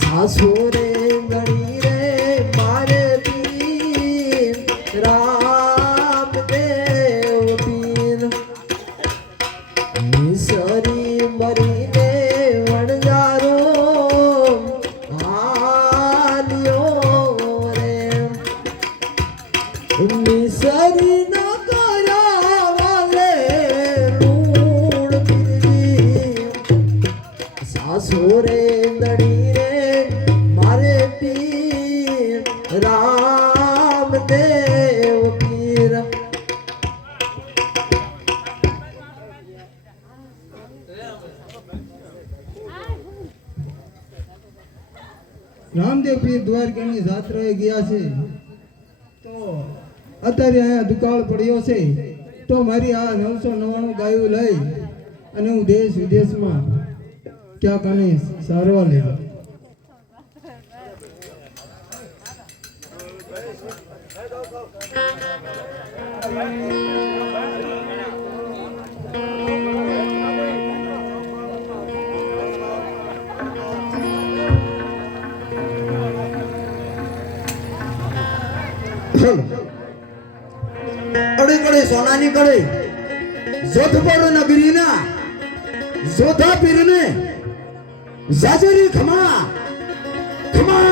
सासुर રામદેવ પીર દ્વારકાની જાત્રાએ ગયા છે તો અત્યારે અહીંયા દુકાળ પડ્યો છે તો મારી આ નવસો નવ્વાણું ગાયું લઈ અને હું દેશ વિદેશમાં ક્યાંક અને સારવાર લેવા Thank you. છે કડે કડે સોનાની કડે. જોધપુર નગરીના જોધા પીરને જાજરી ખમા ખમા.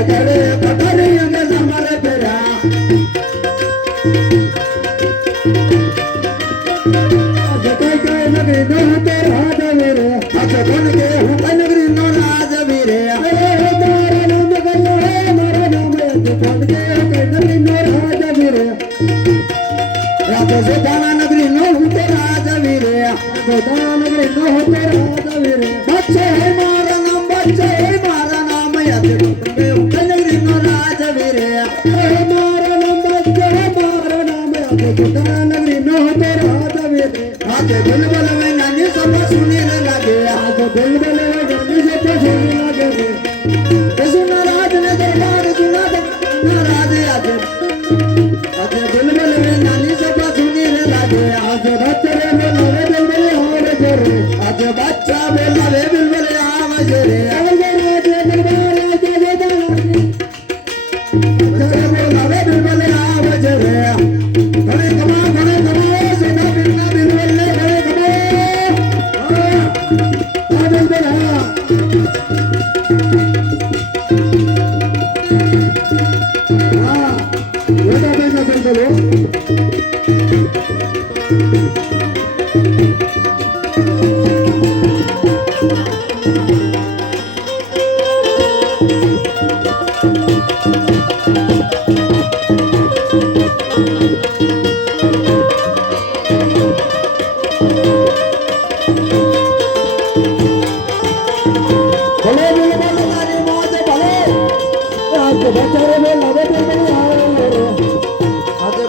கடகடே கடலையும் Bell Bell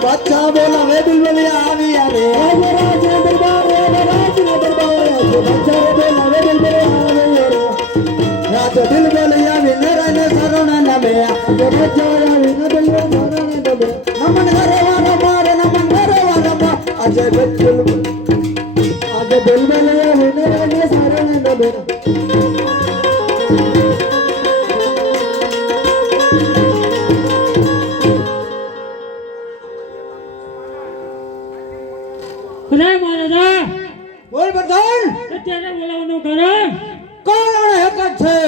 બચ્ચા બોલાવે બુલબુલી આવી આવે રાજા દરબારે રાજા દરબારે બચ્ચા બોલાવે બુલબુલી આવે રાજા બુલબુલી આવી નરણ શરણ નમે બચ્ચા આવી નબલ્યો શરણ નમે નમન કરે વારા માર નમન કરે વારા મા આજે બચ્ચુલ આજે બુલબુલી આવી નરણ શરણ નમે છે.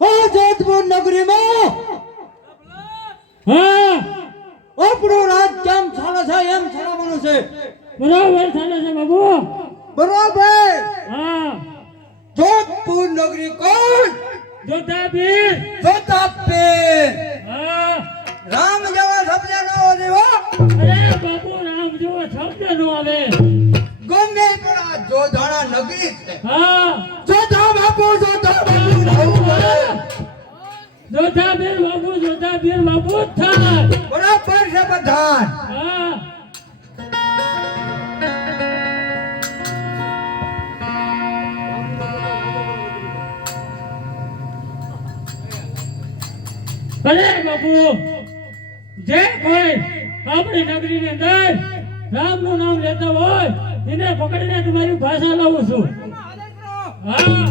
ઓ જોધપુર નગરીમાં હા. આપણો રાજ કેમ ચાલે છે એમ ચલાવવાનું છે. બરાબર ચાલે છે બાબુ. બરાબર. હા. જોધપુર નગરી કોણ? જોતાપીર હા. રામ જેવા શબ્દ નો હો. અરે બાબુ રામ જેવો શબ્દ નો આવે. ગમે પણ આ જોધાણા નગરી છે. હા. જોધા જોધાબીર બાબુ જોધાબીર બાબુ જ થાય. બરાબર છે હા. અરે બાપુ જે કોઈ આપણી નગરીની અંદર રામનું નામ લેતા હોય એને પકડીને તમારી ભાષા લાવું છું. હા.